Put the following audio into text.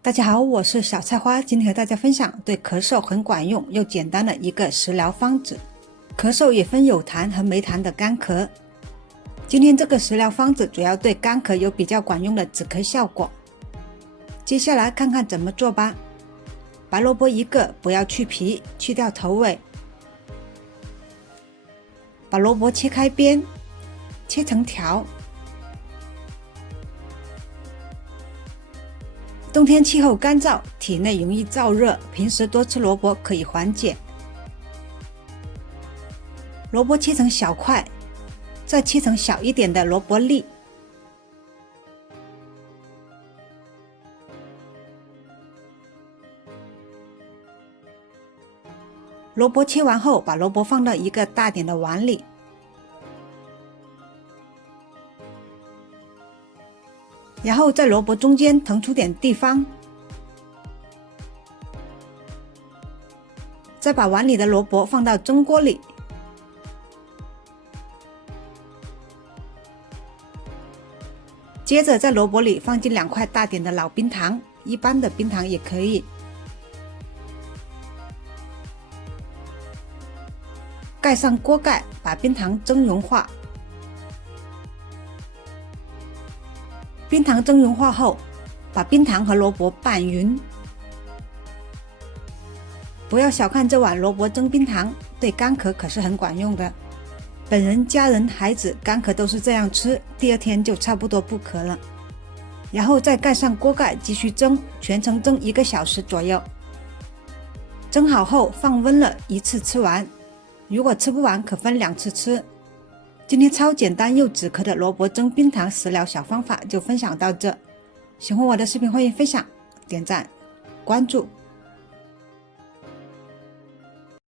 大家好，我是小菜花，今天和大家分享对咳嗽很管用又简单的一个食疗方子。咳嗽也分有痰和没痰的干咳，今天这个食疗方子主要对干咳有比较管用的止咳效果。接下来看看怎么做吧。白萝卜1个，不要去皮，去掉头尾。把萝卜切开边，切成条。冬天气候干燥，体内容易燥热，平时多吃萝卜可以缓解。萝卜切成小块，再切成小一点的萝卜粒。萝卜切完后，把萝卜放到一个大点的碗里，然后在萝卜中间腾出点地方，再把碗里的萝卜放到蒸锅里，接着在萝卜里放进2块大点的老冰糖，一般的冰糖也可以，盖上锅盖，把冰糖蒸融化。冰糖蒸融化后，把冰糖和萝卜拌匀。不要小看这碗萝卜蒸冰糖，对干咳可是很管用的。本人、家人、孩子干咳都是这样吃，第2天就差不多不咳了。然后再盖上锅盖继续蒸，全程蒸1个小时左右。蒸好后放温了，一次吃完。如果吃不完，可分2次吃。今天超简单又止咳的萝卜蒸冰糖食疗小方法就分享到这。喜欢我的视频欢迎分享、点赞、关注。